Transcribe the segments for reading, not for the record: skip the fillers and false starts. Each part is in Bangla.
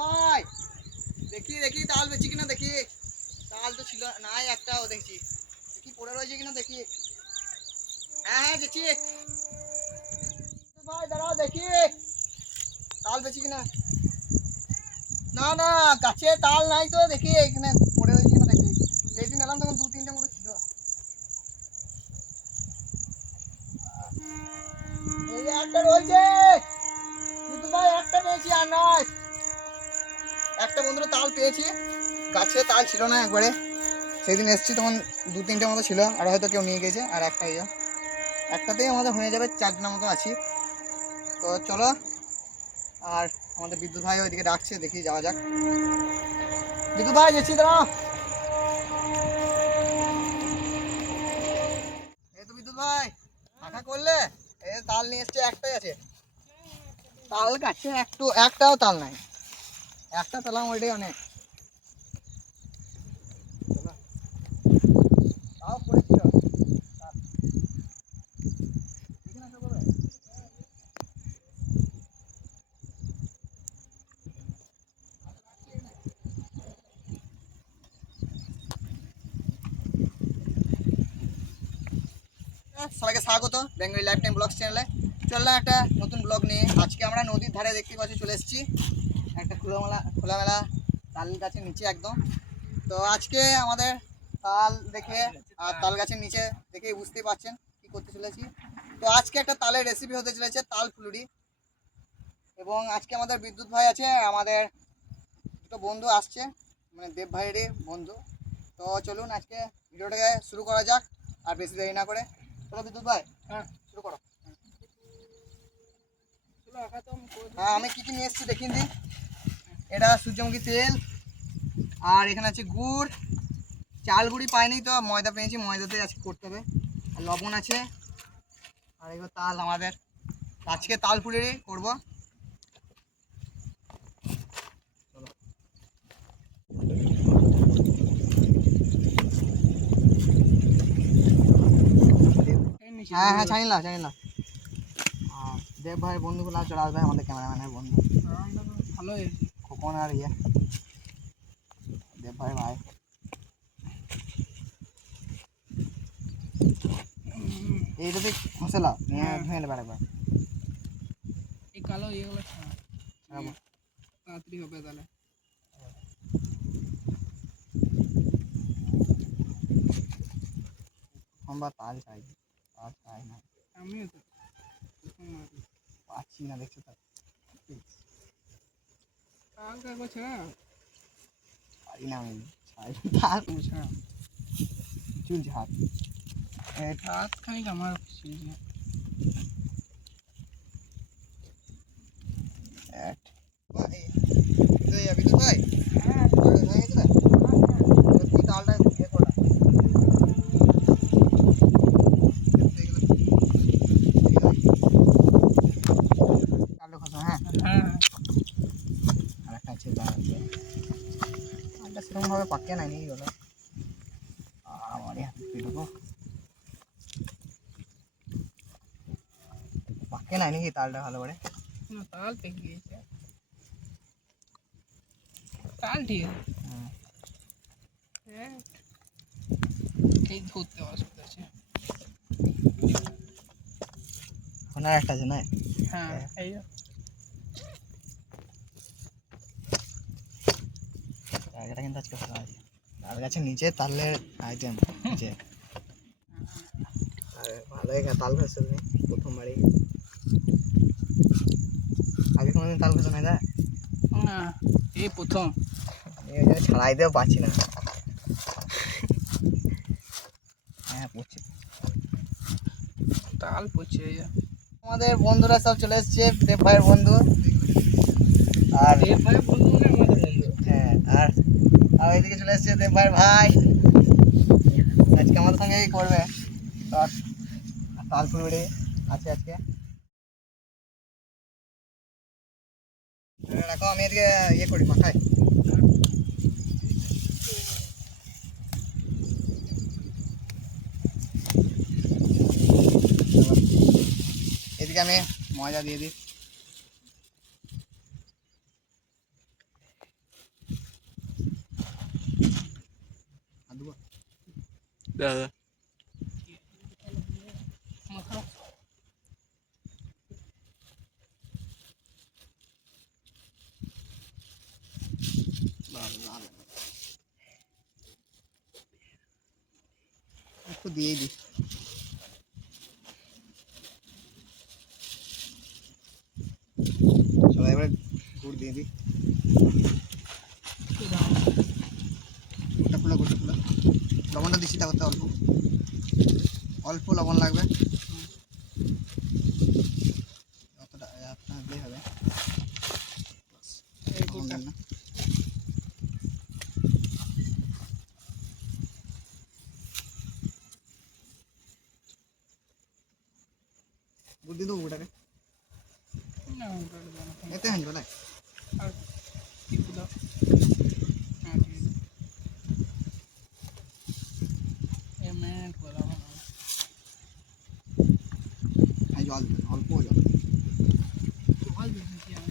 ভাই দেখি দেখি তাল বেচি কিনা দেখি। তাল তো ছিল নাই একটাও, দেখছি দেখি পড়ে রয়েছে কিনা দেখি। হ্যাঁ হ্যাঁ দেখছি ভাই, দাঁড়াও দেখি তাল বেচি কিনা। না না গাছে তাল নাই তো, দেখি এখানে পড়ে রয়েছে কিনা দেখি। যেদিন এলাম তখন দু তিনটে মতো ছিল। এই একটা রয়েছে কিন্তু ভাই, একটা পেয়েছি আর নয়। একটা বন্ধুরা তাল পেয়েছি, গাছে তাল ছিল না একবারে। সেদিন এসেছি তখন দু তিনটে মতো ছিল, আর হয়তো কেউ নিয়ে গেছে। আর একটাতেই আমাদের হয়ে যাবে, 4 জনের মতো আছি। তো চলো, আর আমাদের বিদ্যুৎ ভাই ওইদিকে ডাকছে, দেখি যাওয়া যাক। বিদ্যুৎ ভাই গেছি, দাঁড়াও। এই তো বিদ্যুৎ ভাই, দেখা করলে? এই তাল নিয়ে এসছে, একটাই আছে তাল গাছে, একটাও তাল নাই। একটা পেলাম, ওইটাই অনেক। তাও পড়েছিল। সবাইকে স্বাগত বেঙ্গলি লাইফ টাইম ব্লগস চ্যানেলে। চললাম একটা নতুন ব্লগ নিয়ে। আজকে আমরা নদীর ধারে দেখতে পাচ্ছি চলে এসেছি, একটা খোলামেলা তাল গাছের নিচে একদম। তো আজকে আমাদের তাল দেখে আর তাল গাছের নিচে দেখেই বুঝতেই পারছেন কি করতে চলেছি। তো আজকে একটা তালের রেসিপি হতে চলেছে, তাল ফুলুরি। এবং আজকে আমাদের বিদ্যুৎ ভাই আছে, আমাদের দুটো বন্ধু আসছে, মানে দেব ভাইয়েরই বন্ধু। তো চলুন আজকে ভিডিওটাকে শুরু করা যাক, আর বেশি দেরি না করে। চলো বিদ্যুৎ ভাই, হ্যাঁ শুরু করো। হ্যাঁ, আমি কি কি নিয়ে এসেছি দেখিয়ে দিই। এটা সূর্যমুখী তেল, আর এখানে আছে গুড়, চাল গুঁড়ি পাইনি তো ময়দা পেয়েছি, ময়দাতে আজকে করতে হবে। আর লবণ আছে, আর এগুলো তাল আমাদের। আজকে তাল ফুলুরি করবো। হ্যাঁ হ্যাঁ জানিলাম। আর দেব ভাই বন্ধুগুলো চলে আসবে, আমাদের ক্যামেরাম্যানের বন্ধু ভালো খোকন আর দেব ভাই ভাই। এইটাতে মশলা নিয়ে ধুয়ে নেবে একবার। এই কালো ইয়েগুলো তাড়াতাড়ি হবে তাহলে। আমরা তাল চাই, তাল চাই না আমিও তো পাচ্ছি না, দেখছো তো তাল কাগজ ছাড়া পারি না আমি। তাল ছাড়া চুলছে হাত। হাত খানিক আমার বিদ্যুৎ ভাই, হ্যাঁ হয়ে গেছে না? তুই তালটা ইয়ে কর না। তালটা খসা, হ্যাঁ হ্যাঁ আর একটা আছে তালটা সেরকমভাবে পাকিয়ে নাই নিয়ে গেলো। আমারই হাতে পেটুকো পাকিয়ে নাই নাকি তালটা ভালো করে? তাল পেকে গিয়েছে, তাল ঠিক আছে। হ্যাঁ এই ধরতে অসুবিধা আছে। ওনার একটা আছে না? হ্যাঁ এই জায়গাটা কিন্তু আজকে ভালো আছে, তাল গাছের নিচে তালের আইটেম নিচে। আর ভালোই তাল ঘষে তুমি প্রথমবারই, আগে কোনোদিন তাল ঘষে নাই? দেয় না এই প্রথম। আমি ওই জন্য ছাড়াই দিতেও পারছি না। হ্যাঁ পড়ছে তাল পড়ছে। আমাদের বন্ধুরা সব চলে এসছে, দেব ভাইয়ের বন্ধু। আর দেব ভাইয়ের বন্ধু মানে আমাদের বন্ধু। হ্যাঁ, আর ওইদিকে চলে এসছে দেব ভাইয়ের ভাই, আজকে আমাদের সঙ্গেই করবে তাল ফুলুরি আছে আজকে। রাখো, আমি এদিকে ইয়ে করি মাখাই। এদিকে আমি ময়দা দিয়ে দিই। দাদা মাথা একটু দিয়ে দিই। চলো এবার গুড় দিয়ে দিই। গুড়টা খুলে গুড়টা খুলে লবণটা দিচ্ছি, তা করতে অল্প অল্প লবণ লাগবে, অতটা আপনার দিলেই হবে। এই লবণ গুড়টা দেন না, গুড় দিয়ে দেবো গুড়টাকে, না ওটা দাও না। এতে হাঁটবে না। আর একটু দাও। হ্যাঁ ঠিক আছে। এই মিনিট বলা হবে না। হ্যাঁ জল দেবেন, অল্প জল। জল দিয়েছি আমি।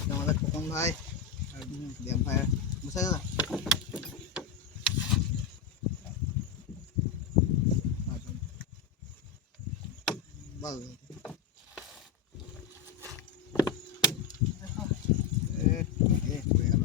এটা আমাদের খোকন ভাই আর দেব ভাইয়ের বুঝতে দাদা বল। দেখো হয়ে গেল।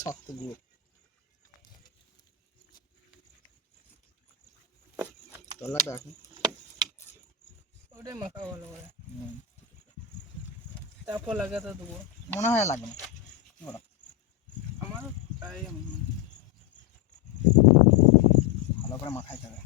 শক্ত গুড় তোর লাগবে এখন। ওটাই মাখা ভালো করে, তারপর লাগাতে দেবো। মনে হয় লাগবে না, কি বলো? আমার তাই ভালো করে মাখাইতে হবে।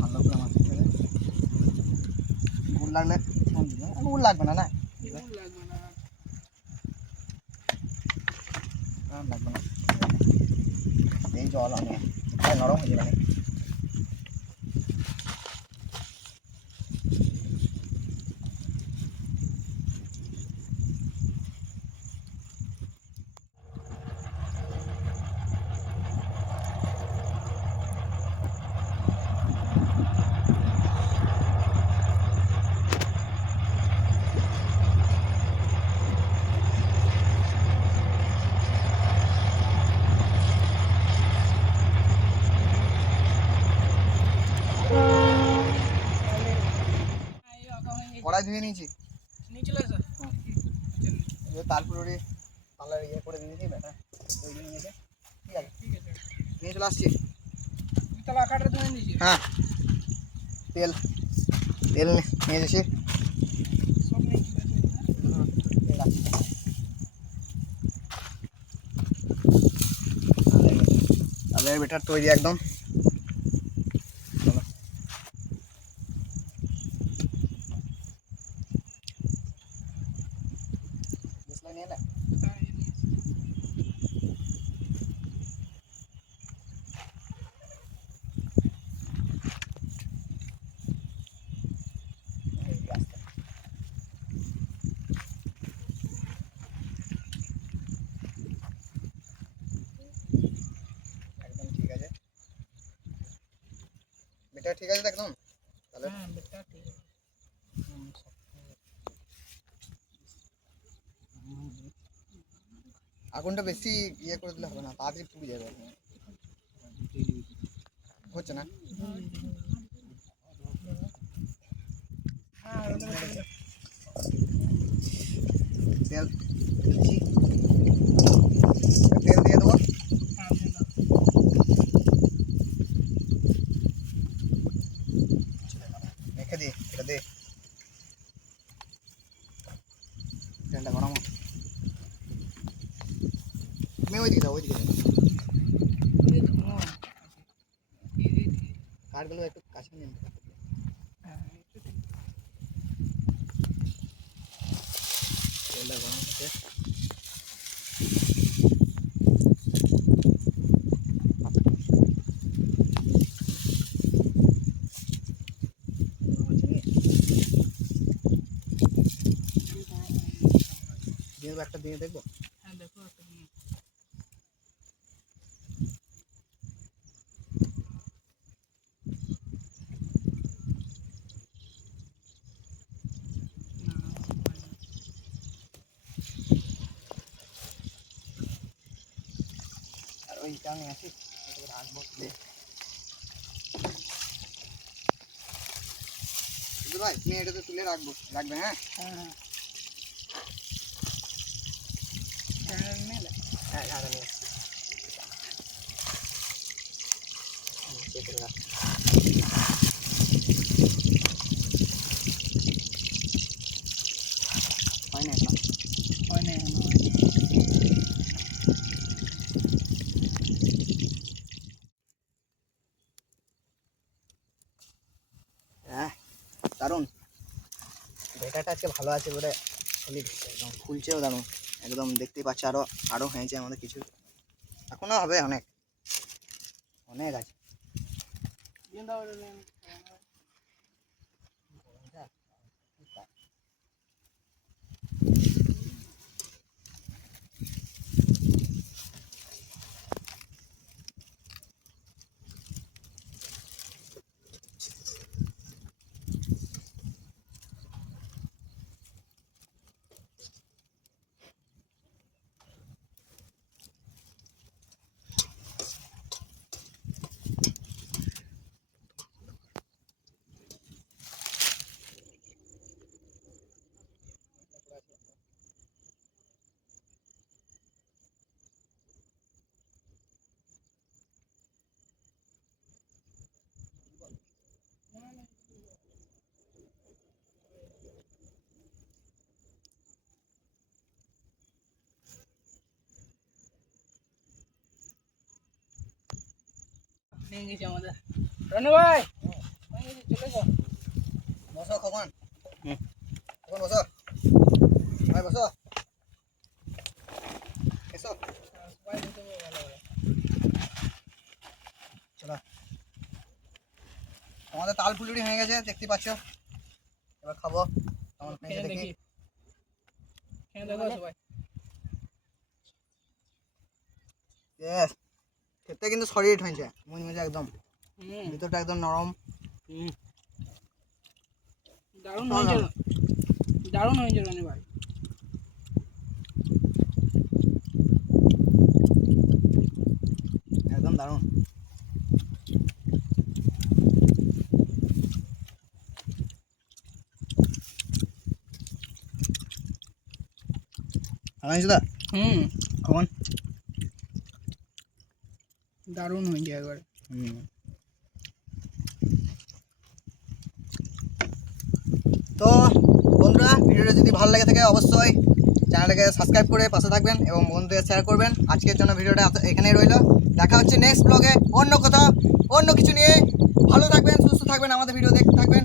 ভালো করে মাখাইতে হবে। গুড় লাগলে ফোন দিবে, গুড় লাগবে না, না গুড় লাগবে না। লাগবে না, এই জল আমি নরম হয়ে যাবে। কড়াই ধুয়ে নিয়েছি, নিয়ে চলে আসো। তারপরে তাহলে ইয়ে করে দিয়েছি ব্যাটা তৈরি হয়ে গেছে। ঠিক আছে, ঠিক আছে, নিয়ে চলে আসছি। তাহলে আখাটা ধরে নিয়েছি। হ্যাঁ তেল তেল নিয়ে এসেছি। সব নিয়ে চলে আসো। তাহলে বেটার তৈরি একদম। চলো নিয়ে না হ্যাঁ, এই নিয়ে এসো। একদম ঠিক আছে বেটা, ঠিক আছে তো একদম। তাহলে হ্যাঁ বেটা ঠিক আছে। আগুনটা বেশি ইয়ে করে দিলে হবে না, তাড়াতাড়ি পুড়ে যাবে। হচ্ছে না, হ্যাঁ ওটা বেটা। তেল দিচ্ছি, তেল দিয়ে দেবো। হ্যাঁ দিয়ে দাও। মেখে দিই, এটা দে, তেলটা গরম হোক। তুমি ওইদিকে যাও, ওইদিকে যাও, এই তো কম। এই এই এই। কাঠগুলো একটু কাছে নিয়ে নিতে হবে। হ্যাঁ একটু ঠিক। তেলটা গরম হচ্ছে। দিয়ে দেবো, একটা দিয়ে দেখবো। হ্যাঁ দেখো একটা নিয়ে। আর ওইটা আমি আছি এটাকে রাখবো তুলে। বুঝলি ভাই তুমি এটাতে তুলে রাখবে হ্যাঁ। হ্যাঁ হ্যাঁ মেলে হ্যাঁ হ্যাঁ নিয়ে আসছি। চেপে রাখ। হয় না এখন। হয় না হ্যাঁ দারুণ, ব্যাটাটা আজকে ভালো আছে বলে একদম ফুলছেও দারুণ, একদম দেখতেই পাচ্ছি। আরও হয়েছে আমাদের কিছু, এখনও হবে অনেক অনেক আছে। হয়ে গেছে আমাদের। রনি ভাই হয়ে গেছে, চলে যাও। বসো কখন, কখন বসো ভাই, বসো এসো। সবাই বলতে হবে ভালো ভালো। চলো, আমাদের তাল ফুলুরি হয়ে গেছে দেখতে পাচ্ছ, এবার খাবো কেমন হয়েছে খেয়ে দেখি। দেখি, খেয়ে দেখো সবাই। Yes, খেতে কিন্তু সলিড হয়েছে, মুচমুচে একদম, হুম ভিতরটা একদম নরম। দারুণ হয়েছে, দারুণ হয়েছে রনি ভাই। একদম দারুণ। ভালো হয়েছে দা, হুম কখন দারুণ হয়েছে একবার। তো বন্ধুরা, ভিডিওটা যদি ভালো লাগে থাকে অবশ্যই চ্যানেলটাকে সাবস্ক্রাইব করে পাশে থাকবেন এবং বন্ধুদের শেয়ার করবেন। আজকের জন্য ভিডিওটা এখানেই রইলো, দেখা হচ্ছে নেক্সট ব্লগে অন্য কোথাও অন্য কিছু নিয়ে। ভালো থাকবেন, সুস্থ থাকবেন, আমাদের ভিডিও দেখতে থাকবেন।